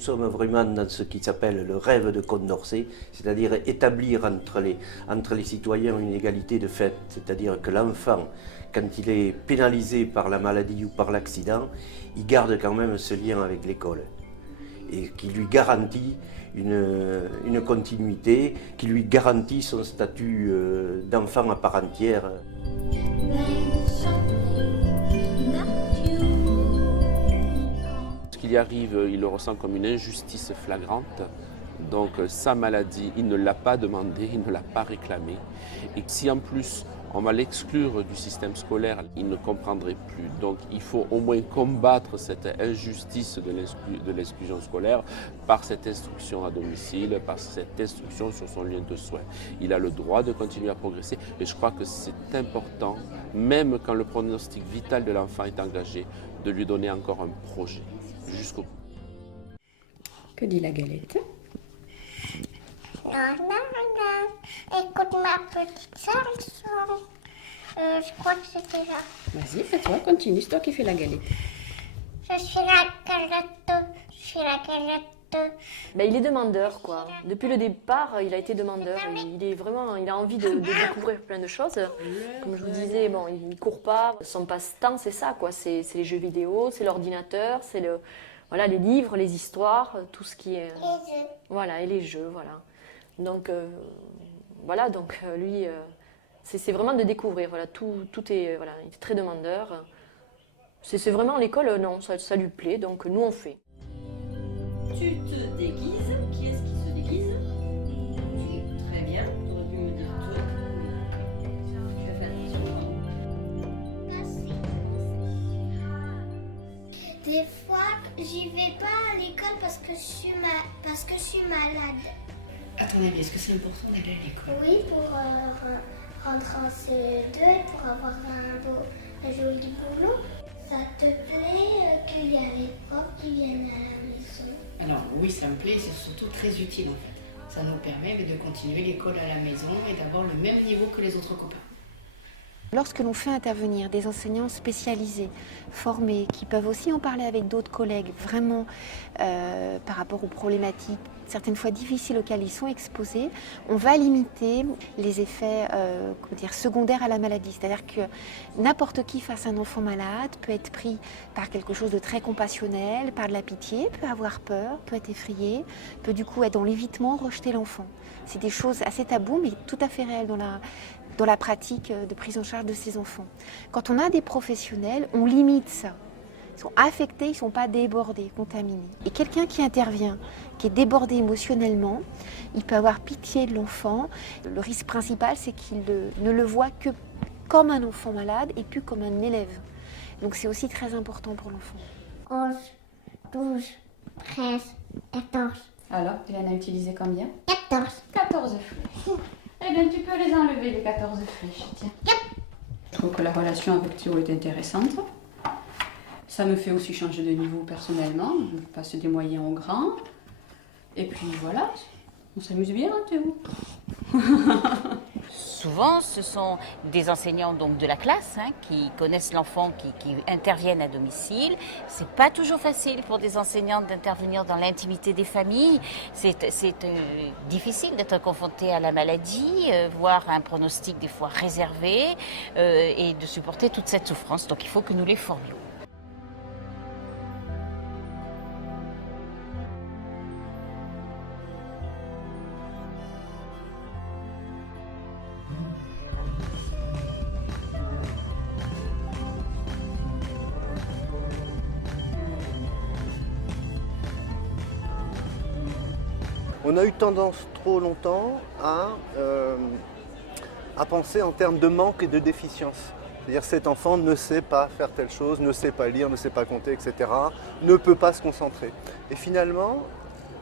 sommes vraiment dans ce qui s'appelle le rêve de Condorcet, c'est-à-dire établir entre les citoyens une égalité de fait, c'est-à-dire que l'enfant, quand il est pénalisé par la maladie ou par l'accident, il garde quand même ce lien avec l'école et qui lui garantit une continuité, qui lui garantit son statut d'enfant à part entière. Ce qu'il y arrive, il le ressent comme une injustice flagrante. Donc sa maladie, il ne l'a pas demandé, il ne l'a pas réclamé. Et si en plus on va l'exclure du système scolaire, il ne comprendrait plus. Donc il faut au moins combattre cette injustice de l'exclusion scolaire par cette instruction à domicile, par cette instruction sur son lieu de soins. Il a le droit de continuer à progresser et je crois que c'est important, même quand le pronostic vital de l'enfant est engagé, de lui donner encore un projet jusqu'au bout. Que dit la galette? Écoute ma petite chanson. Je crois que c'était là. Vas-y, fais-toi, continue, c'est toi qui fais la galette. Je suis la galette, je suis la galette. Ben, il est demandeur, quoi. Depuis le départ, il a été demandeur. Il a envie de découvrir plein de choses. Comme je vous disais, bon, il ne court pas. Son passe-temps, c'est ça, quoi. C'est les jeux vidéo, c'est l'ordinateur, c'est voilà, les livres, les histoires, tout ce qui est... Les jeux. Voilà, et les jeux, voilà. Donc, voilà, donc lui, c'est vraiment de découvrir. Voilà, tout est, voilà, il est très demandeur. C'est vraiment l'école, non, ça lui plaît, donc nous on fait. Tu te déguises. Qui est-ce qui se déguise? Très bien. Tu aurais pu me dire toi. Tu as fait attention. Des fois, j'y vais pas à l'école parce que je suis malade. À ton avis, est-ce que c'est important d'aller à l'école? Oui, pour rentrer en CE2 et pour avoir un joli boulot. Ça te plaît qu'il y a les profs qui viennent à la maison? Alors oui, ça me plaît, c'est surtout très utile en fait. Ça nous permet de continuer l'école à la maison et d'avoir le même niveau que les autres copains. Lorsque l'on fait intervenir des enseignants spécialisés, formés, qui peuvent aussi en parler avec d'autres collègues, vraiment par rapport aux problématiques certaines fois difficiles auxquelles ils sont exposés, on va limiter les effets secondaires à la maladie. C'est-à-dire que n'importe qui face à un enfant malade peut être pris par quelque chose de très compassionnel, par de la pitié, peut avoir peur, peut être effrayé, peut du coup être dans l'évitement, rejeter l'enfant. C'est des choses assez taboues mais tout à fait réelles dans la pratique de prise en charge de ces enfants. Quand on a des professionnels, on limite ça. Ils sont affectés, ils ne sont pas débordés, contaminés. Et quelqu'un qui intervient, qui est débordé émotionnellement, il peut avoir pitié de l'enfant. Le risque principal, c'est qu'il ne le voit que comme un enfant malade et plus comme un élève. Donc c'est aussi très important pour l'enfant. 11, 12, 13, 14. Alors, tu en as utilisé combien? 14. 14 flèches. Eh bien, tu peux les enlever, les 14 flèches, tiens. Je trouve que la relation avec Théo est intéressante. Ça me fait aussi changer de niveau personnellement. Je passe des moyens au grand. Et puis voilà, on s'amuse bien, hein, Théo. Souvent, ce sont des enseignants donc, de la classe qui connaissent l'enfant, qui interviennent à domicile. C'est pas toujours facile pour des enseignants d'intervenir dans l'intimité des familles. C'est difficile d'être confronté à la maladie, voire à un pronostic des fois réservé, et de supporter toute cette souffrance. Donc il faut que nous les formions. On a eu tendance trop longtemps à penser en termes de manque et de déficience. C'est-à-dire cet enfant ne sait pas faire telle chose, ne sait pas lire, ne sait pas compter, etc., ne peut pas se concentrer. Et finalement,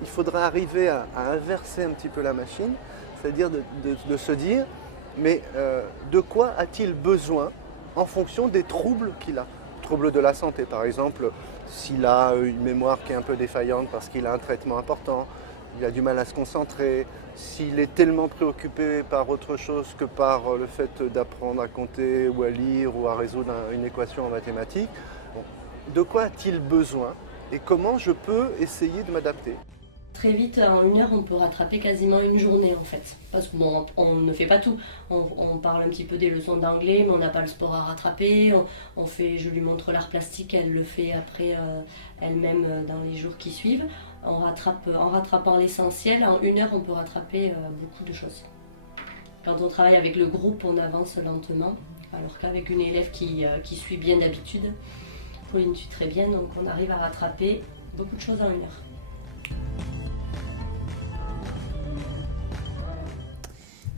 il faudrait arriver à inverser un petit peu la machine, c'est-à-dire de se dire, mais de quoi a-t-il besoin en fonction des troubles qu'il a? Troubles de la santé, par exemple, s'il a une mémoire qui est un peu défaillante parce qu'il a un traitement important, il a du mal à se concentrer, s'il est tellement préoccupé par autre chose que par le fait d'apprendre à compter ou à lire ou à résoudre une équation en mathématiques, bon, de quoi a-t-il besoin et comment je peux essayer de m'adapter. Très vite, en 1 heure, on peut rattraper quasiment une journée en fait. Parce que bon, on ne fait pas tout. On parle un petit peu des leçons d'anglais, mais on n'a pas le sport à rattraper. Je lui montre l'art plastique, elle le fait après elle-même dans les jours qui suivent. En rattrapant l'essentiel, en 1 heure, on peut rattraper beaucoup de choses. Quand on travaille avec le groupe, on avance lentement, alors qu'avec une élève qui suit bien d'habitude, Pauline suit très bien, donc on arrive à rattraper beaucoup de choses en 1 heure.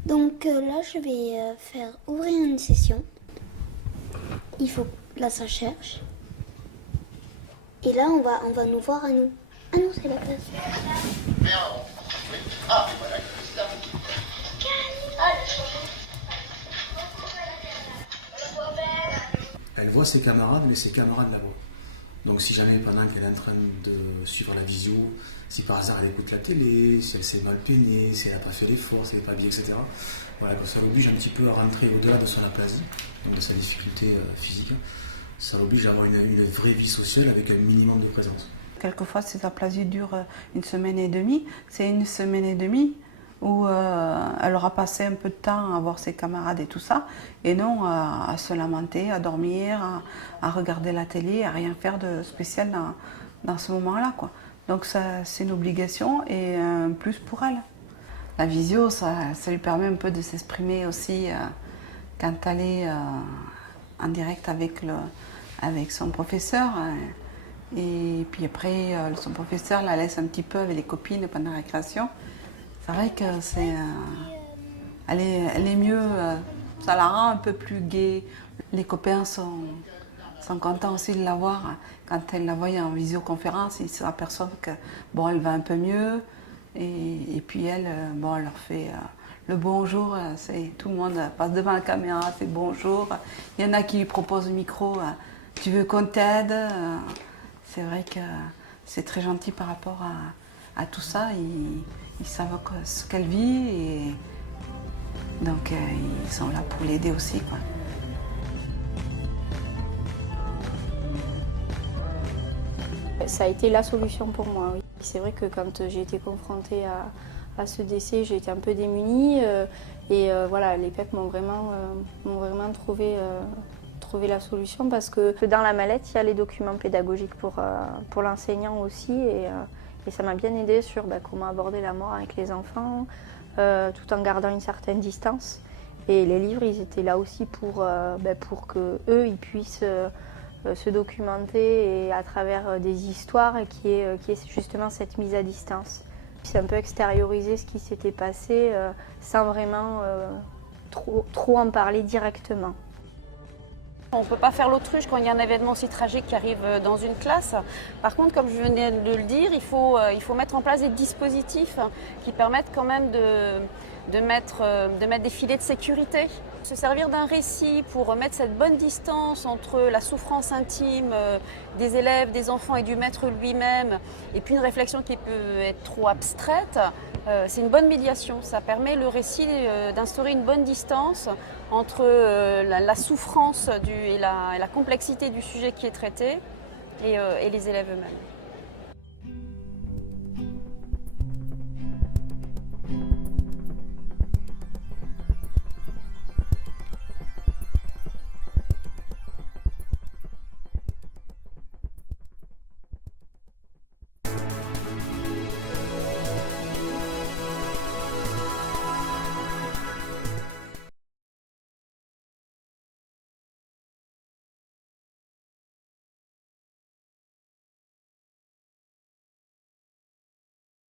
Donc là, je vais faire ouvrir une session. Il faut, là, ça cherche. Et là, on va nous voir à nous. Ah non, c'est la place. Elle voit ses camarades, mais ses camarades la voient. Donc si jamais pendant qu'elle est en train de suivre la visio, si par hasard elle écoute la télé, si elle s'est mal peinée, si elle n'a pas fait l'effort, si elle n'est pas habillée, etc. Voilà, ça l'oblige un petit peu à rentrer au-delà de son aplasie, donc de sa difficulté physique. Ça l'oblige à avoir une vraie vie sociale avec un minimum de présence. Quelquefois ces aplasies durent 1 semaine et demie. C'est 1 semaine et demie où elle aura passé un peu de temps à voir ses camarades et tout ça, et non à se lamenter, à dormir, à regarder la télé, à rien faire de spécial dans ce moment-là, quoi. Donc c'est une obligation et un plus pour elle. La visio, ça lui permet un peu de s'exprimer aussi quand elle est en direct avec son professeur. Et puis après, son professeur la laisse un petit peu avec les copines pendant la récréation. C'est vrai que elle est mieux, ça la rend un peu plus gaie. Les copains sont contents aussi de la voir. Quand elle la voient en visioconférence, ils s'aperçoivent que bon, elle va un peu mieux. Et puis elle leur fait le bonjour. Tout le monde passe devant la caméra, c'est bonjour. Il y en a qui lui proposent le micro, tu veux qu'on t'aide? C'est vrai que c'est très gentil par rapport à tout ça. Ils savent ce qu'elle vit et donc ils sont là pour l'aider aussi, quoi. Ça a été la solution pour moi, oui. C'est vrai que quand j'ai été confrontée à ce décès, j'ai été un peu démunie voilà, les PEC m'ont vraiment trouvé la solution parce que dans la mallette, il y a les documents pédagogiques pour l'enseignant aussi et ça m'a bien aidé sur comment aborder la mort avec les enfants tout en gardant une certaine distance. Et les livres, ils étaient là aussi pour que eux, ils puissent se documenter et à travers des histoires et qui est justement cette mise à distance. C'est un peu extérioriser ce qui s'était passé sans vraiment trop en parler directement. On ne peut pas faire l'autruche quand il y a un événement aussi tragique qui arrive dans une classe. Par contre, comme je venais de le dire, il faut mettre en place des dispositifs qui permettent quand même de mettre des filets de sécurité. Se servir d'un récit pour mettre cette bonne distance entre la souffrance intime des élèves, des enfants et du maître lui-même, et puis une réflexion qui peut être trop abstraite, c'est une bonne médiation. Ça permet le récit d'instaurer une bonne distance entre la souffrance et la complexité du sujet qui est traité et les élèves eux-mêmes.